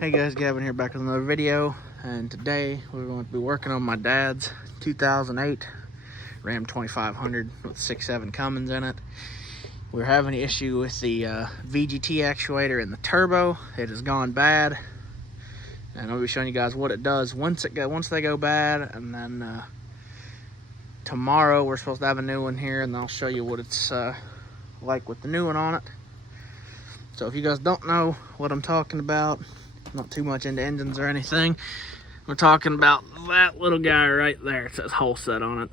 Hey guys, Gavin here back with another video, and today we're going to be working on my dad's 2008 Ram 2500 with 6.7 Cummins in it. We're having an issue with the VGT actuator in the turbo. It has gone bad, and I'll be showing you guys what it does once they go bad, and then tomorrow we're supposed to have a new one here, and I'll show you what it's like with the new one on it. So if you guys don't know what I'm talking about, not too much into engines or anything, we're talking about that little guy right there. It says whole set on it.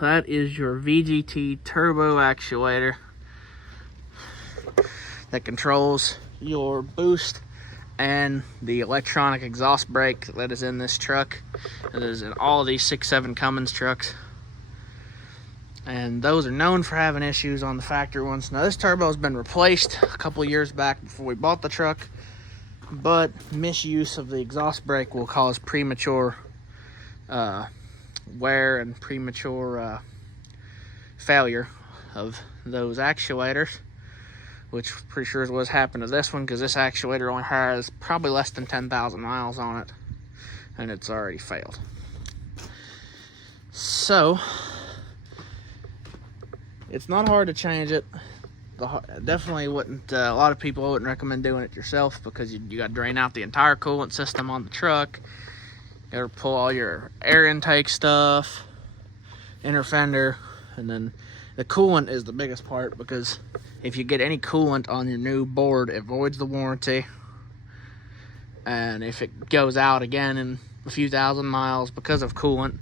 That is your VGT turbo actuator that controls your boost and the electronic exhaust brake that is in this truck. It is in all of these 6.7 Cummins trucks, and those are known for having issues on the factory ones. Now this turbo has been replaced a couple of years back before we bought the truck, but misuse of the exhaust brake will cause premature wear and premature failure of those actuators, which I'm pretty sure is what's happened to this one, because this actuator only has probably less than 10,000 miles on it, and it's already failed. So it's not hard to change it. Definitely wouldn't, a lot of people wouldn't recommend doing it yourself, because you got to drain out the entire coolant system on the truck. You got to pull all your air intake stuff, inner fender, and then the coolant is the biggest part, because if you get any coolant on your new board, it voids the warranty. And if it goes out again in a few thousand miles because of coolant,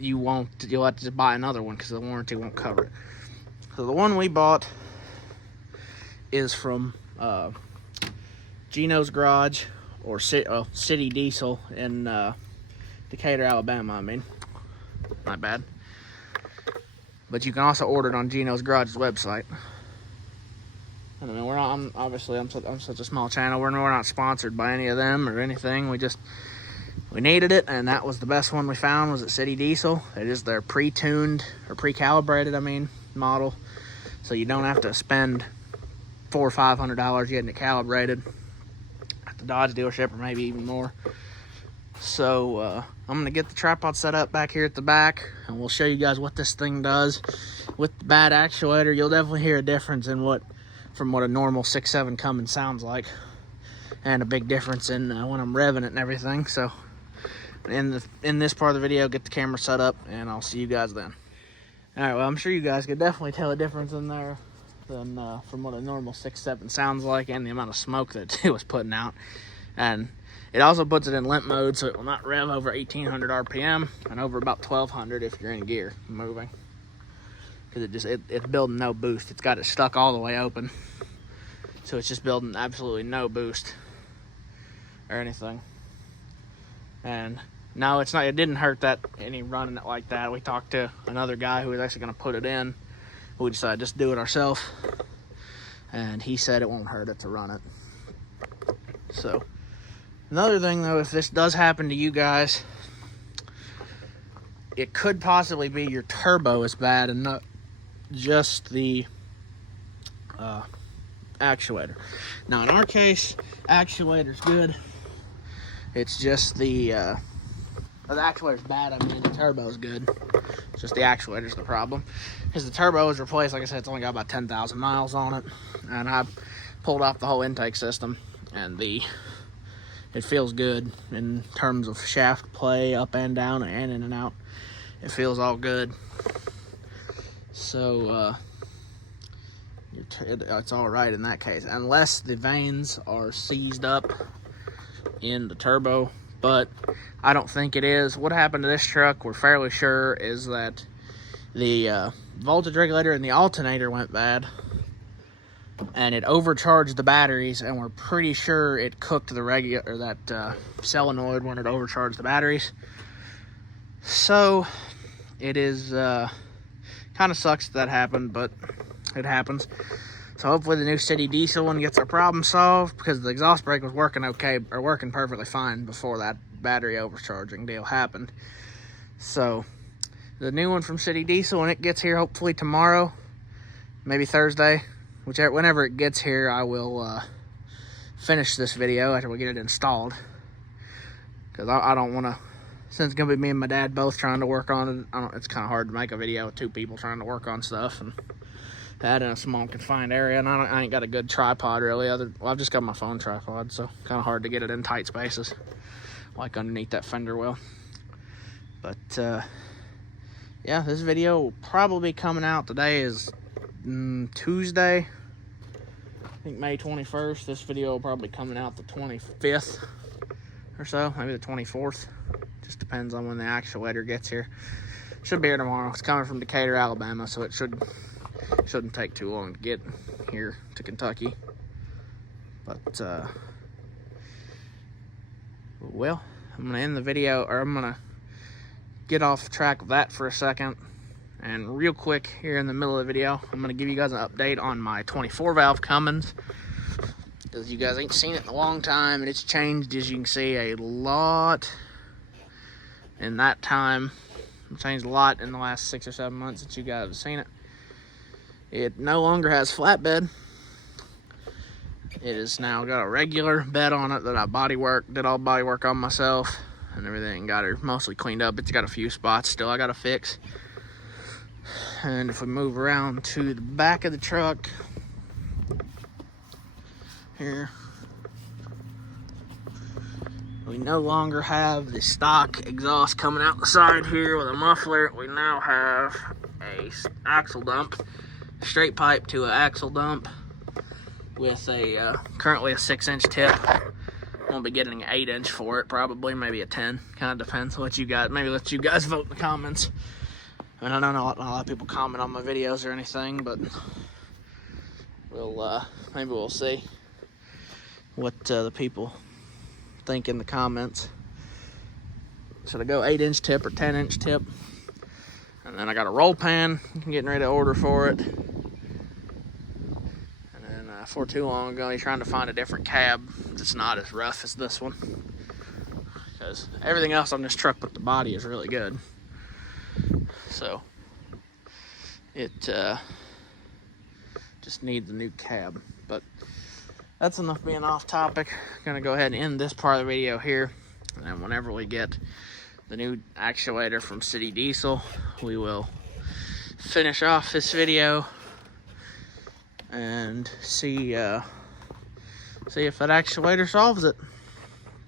you'll have to just buy another one because the warranty won't cover it. So the one we bought is from Gino's Garage, or City Diesel in Decatur, Alabama. I mean, not bad. But you can also order it on Gino's Garage's website. I mean, I'm such a small channel. We're not sponsored by any of them or anything. We needed it, and that was the best one we found, was at City Diesel. It is their pre-tuned or pre-calibrated, model, so you don't have to spend $400 or $500 getting it calibrated at the Dodge dealership, or maybe even more. So I'm gonna get the tripod set up back here at the back, and we'll show you guys what this thing does. With the bad actuator, you'll definitely hear a difference in from what a normal 6.7 Cummins sounds like, and a big difference in when I'm revving it and everything. So in this part of the video, get the camera set up, and I'll see you guys then. All right, well, I'm sure you guys could definitely tell a difference in there than from what a normal 6.7 sounds like, and the amount of smoke that it was putting out. And it also puts it in limp mode, so it will not rev over 1800 RPM and over about 1200 if you're in gear moving, because it's building no boost. It's got it stuck all the way open, so it's just building absolutely no boost or anything. And no, it's not. It didn't hurt that any running it like that. We talked to another guy who was actually going to put it in. We decided just do it ourselves, and he said it won't hurt it to run it. So another thing, though, if this does happen to you guys, it could possibly be your turbo is bad and not just the actuator. Now in our case, actuator's good. It's just the actuator's bad. The turbo's good. It's just the actuator's the problem, because the turbo is replaced. Like I said, it's only got about 10,000 miles on it, and I pulled off the whole intake system, and it feels good in terms of shaft play, up and down and in and out. It feels all good. So it's all right in that case, unless the vanes are seized up in the turbo, but I don't think it is. What happened to this truck, we're fairly sure, is that the voltage regulator and the alternator went bad, and it overcharged the batteries, and we're pretty sure it cooked that solenoid when it overcharged the batteries. So it is kind of sucks that happened, but it happens. So hopefully the new City Diesel one gets our problem solved, because the exhaust brake was working okay, or working perfectly fine before that battery overcharging deal happened. So the new one from City Diesel, when it gets here, hopefully tomorrow, maybe Thursday, whenever it gets here, I will finish this video after we get it installed, because I don't want to, since it's gonna be me and my dad both trying to work on it. It's kind of hard to make a video with two people trying to work on stuff, and that in a small confined area. And I ain't got a good tripod really. Well, I've just got my phone tripod, so kind of hard to get it in tight spaces, like underneath that fender well. But yeah, this video will probably be coming out. Today is Tuesday, I think May 21st. This video will probably coming out the 25th or so, maybe the 24th. Just depends on when the actuator gets here. Should be here tomorrow. It's coming from Decatur, Alabama, so it shouldn't take too long to get here to Kentucky. But well, I'm gonna end the video, or I'm gonna get off track of that for a second. And real quick, here in the middle of the video, I'm gonna give you guys an update on my 24 valve Cummins, because you guys ain't seen it in a long time, and it's changed, as you can see, a lot in that time. It's changed a lot in the last 6 or 7 months that you guys have seen it. It no longer has flatbed. It has now got a regular bed on it that I did all body work on myself and everything. Got her mostly cleaned up. It's got a few spots still I gotta fix. And if we move around to the back of the truck here, we no longer have the stock exhaust coming out the side here with a muffler. We now have a axle dump, straight pipe to an axle dump with a currently a 6-inch tip. Won't be getting an 8-inch for it, probably, maybe a 10. Kind of depends what you guys, maybe let you guys vote in the comments. I mean, I don't know, not a lot of people comment on my videos or anything, but we'll maybe we'll see what the people think in the comments. Should I go 8-inch tip or 10-inch tip? And then I got a roll pan. I'm getting ready to order for it. And then for too long, I'm going to be trying to find a different cab that's not as rough as this one, because everything else on this truck but the body is really good. So it just needs a new cab. But that's enough being off topic. I'm gonna go ahead and end this part of the video here, and then whenever we get the new actuator from City Diesel, we will finish off this video and see if that actuator solves it.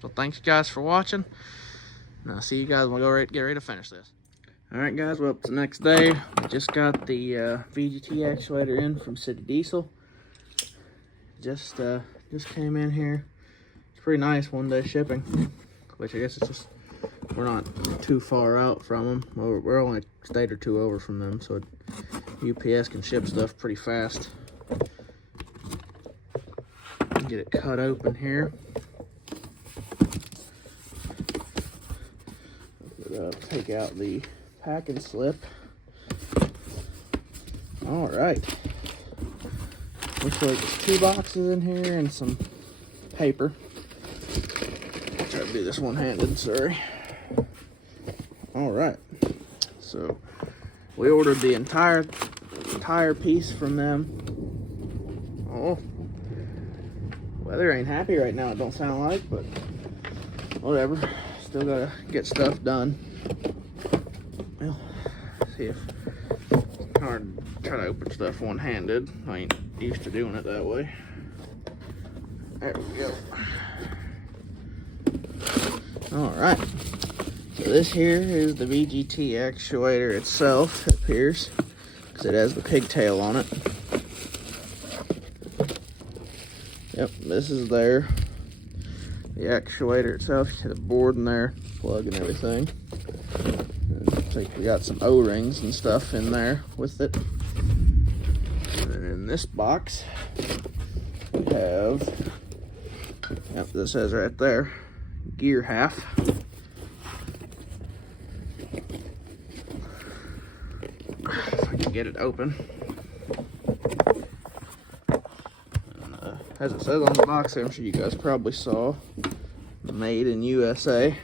So thanks guys for watching, and I'll see you guys when we get ready to finish this. Alright guys, well, it's the next day. I just got the VGT actuator in from City Diesel. Just came in here. It's pretty nice, 1-day shipping, which I guess it's just, we're not too far out from them. We're only a state or two over from them, so UPS can ship stuff pretty fast. Get it cut open here. Take out the packing slip. All right. Looks like there's 2 boxes in here and some paper. I'll try to do this one-handed, sorry. All right. So we ordered the entire piece from them. Oh, weather ain't happy right now, it don't sound like, but whatever. Still gotta get stuff done. Well, see if it's hard to try to open stuff one-handed. I ain't used to doing it that way. There we go. All right. So this here is the VGT actuator itself. It appears, because it has the pigtail on it. Yep, this is there. The actuator itself, you see the board in there, plug and everything. And looks like we got some O-rings and stuff in there with it. And then in this box, we have, yep, this says right there, gear half. If I can get it open. As it says on the box, I'm sure you guys probably saw, made in USA.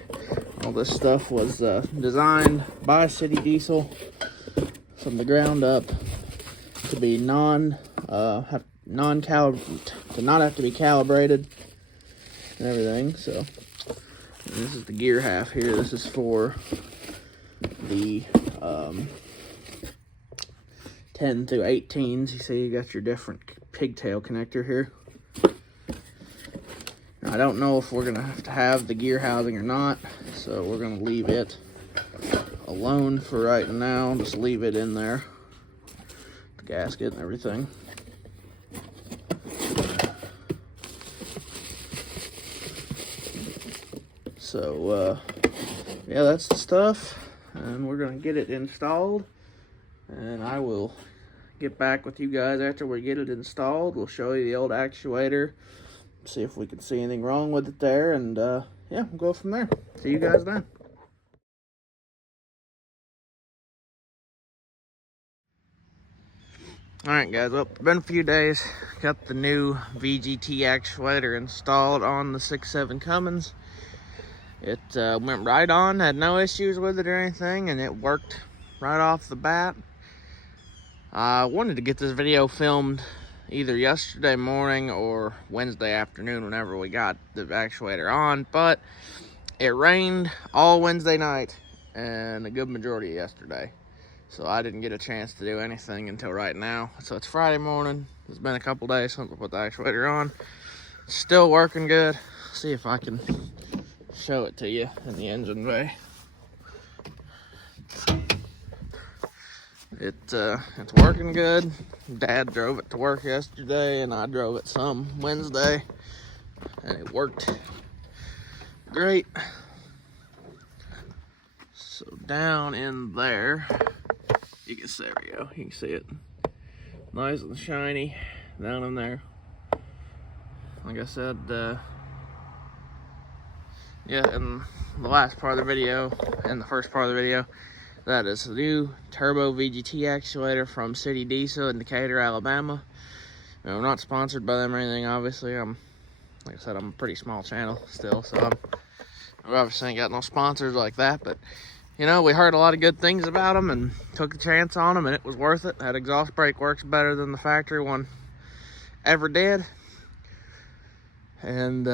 All this stuff was designed by City Diesel from the ground up to be to not have to be calibrated and everything. So this is the gear half here. This is for the 10 through 18s. You see you got your different pigtail connector here. Now, I don't know if we're gonna have to have the gear housing or not, so we're gonna leave it alone for right now. Just leave it in there, the gasket and everything. So yeah, that's the stuff, and we're gonna get it installed, and I will get back with you guys after we get it installed. We'll show you the old actuator, see if we can see anything wrong with it there, and yeah, we'll go from there. See you guys then. Alright guys, well, it's been a few days. Got the new VGT actuator installed on the 6.7 Cummins. It went right on, had no issues with it or anything, and it worked right off the bat. I wanted to get this video filmed either yesterday morning or Wednesday afternoon whenever we got the actuator on, but it rained all Wednesday night and a good majority of yesterday. So I didn't get a chance to do anything until right now. So it's Friday morning. It's been a couple days since I put the actuator on. It's still working good. See if I can show it to you in the engine bay. It's working good. Dad drove it to work yesterday, and I drove it some Wednesday, and it worked great. So down in there, you can see, there we go. You can see it, nice and shiny down in there. Like I said, yeah, in the last part of the video and the first part of the video, that is the new turbo VGT actuator from City Diesel in Decatur, Alabama. You know, we're not sponsored by them or anything, obviously. Like I said, I'm a pretty small channel still, so we obviously ain't got no sponsors like that. But, you know, we heard a lot of good things about them and took a chance on them, and it was worth it. That exhaust brake works better than the factory one ever did. And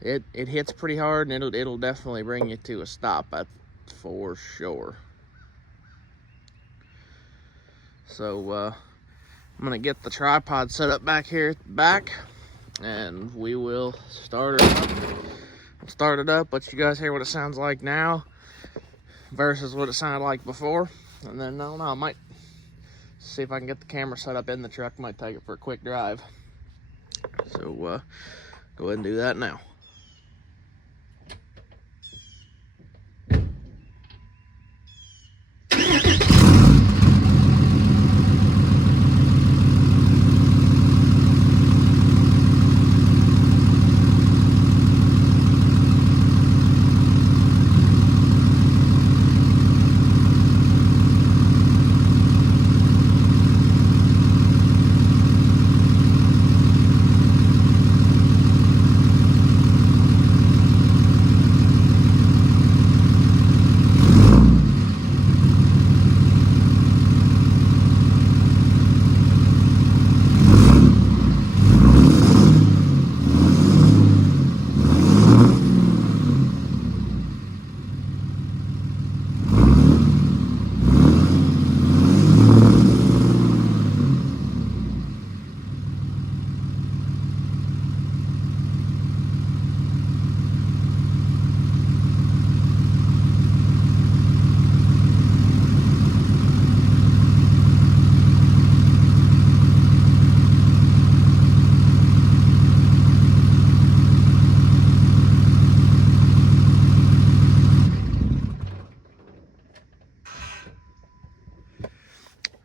it hits pretty hard, and it'll definitely bring you to a stop, for sure. So I'm gonna get the tripod set up back here at the back, and we will start it up. Let you guys hear what it sounds like now versus what it sounded like before, and then I don't know, I might see if I can get the camera set up in the truck. Might take it for a quick drive. So go ahead and do that now.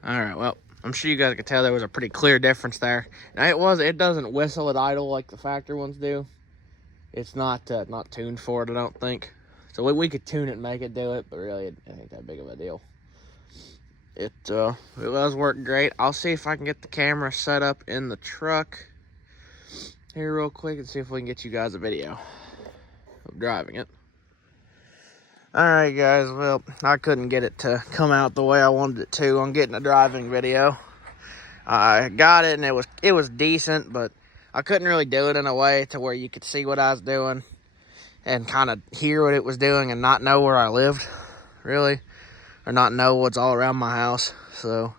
Alright, well, I'm sure you guys could tell there was a pretty clear difference there. Now it doesn't whistle at idle like the factory ones do. It's not tuned for it, I don't think. So we could tune it and make it do it, but really it ain't that big of a deal. It does work great. I'll see if I can get the camera set up in the truck here real quick and see if we can get you guys a video of driving it. Alright guys, well, I couldn't get it to come out the way I wanted it to on getting a driving video. I got it and it was decent, but I couldn't really do it in a way to where you could see what I was doing and kind of hear what it was doing and not know where I lived, really, or not know what's all around my house. So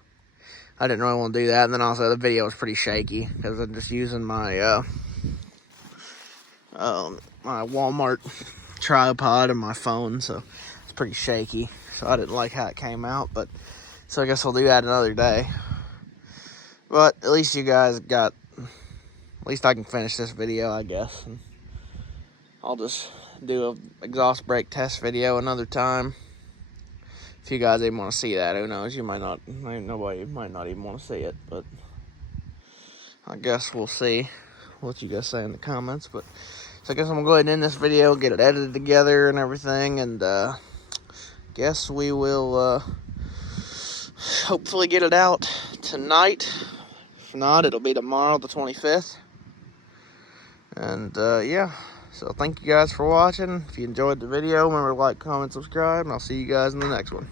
I didn't really want to do that. And then also the video was pretty shaky because I'm just using my my Walmart tripod and my phone, so it's pretty shaky. So I didn't like how it came out, but so I guess I'll do that another day. But at least you guys got, at least I can finish this video, I guess. And I'll just do an exhaust brake test video another time. If you guys even want to see that, who knows? You might not, nobody might not even want to see it, but I guess we'll see what you guys say in the comments. But so I guess I'm gonna go ahead and end this video, get it edited together and everything, and guess we will hopefully get it out tonight. If not, it'll be tomorrow, the 25th. And yeah, so thank you guys for watching. If you enjoyed the video, remember to like, comment, subscribe, and I'll see you guys in the next one.